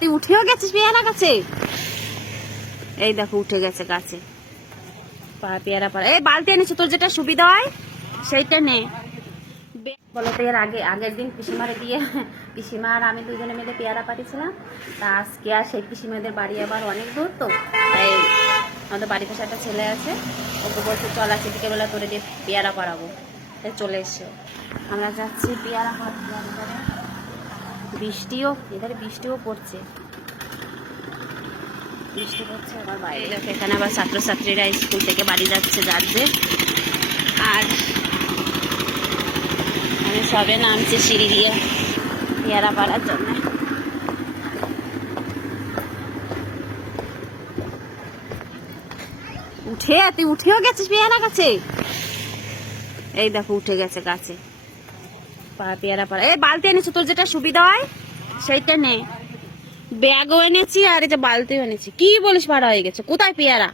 তুই উঠেও গেছিস পেয়ারা গাছে? এই দেখো উঠে গেছে গাছে পেয়ারা পাড়া। এই বালতি এনেছি, তোর যেটা সুবিধা হয় সেইটা নে। বলতো এর আগের দিন পিসিমারে দিয়ে পিসিমা আর আমি দুজনে মিলে পেয়ারা পাঠিয়েছিলাম। তা আজকে আর সেই পিসিমাদের বাড়ি আবার অনেক দূর, তো তাই আমাদের বাড়ির পাশে একটা ছেলে আছে, ওকে বলছে চল আজকে বিকেলবেলা তোরে দিয়ে পেয়ারা পাড়াবো। তাই চলে এসছে। আমরা যাচ্ছি পেয়ারা পাড়তে। বৃষ্টিও এধারে বৃষ্টিও পড়ছে, বৃষ্টি পড়ছে আবার বাইরে। এখানে আবার ছাত্রছাত্রীরা স্কুল থেকে বাড়ি যাচ্ছে যাচ্ছে, আর আমি সবে নামছি সিঁড়ি দিয়ে পেয়ারা পাড়ার জন্য। তুই উঠেও গেছিস পেয়ারা গাছে? এই দেখো উঠে গেছে গাছে পেয়ারা পাড়া। এই বালতি এনেছি, তোর যেটা সুবিধা হয় সেইটা নে। ব্যাগও এনেছি আর এই যে বালতিও এনেছি। কি বলিস, পাড়া হয়ে গেছে? কোথায় পেয়ারা?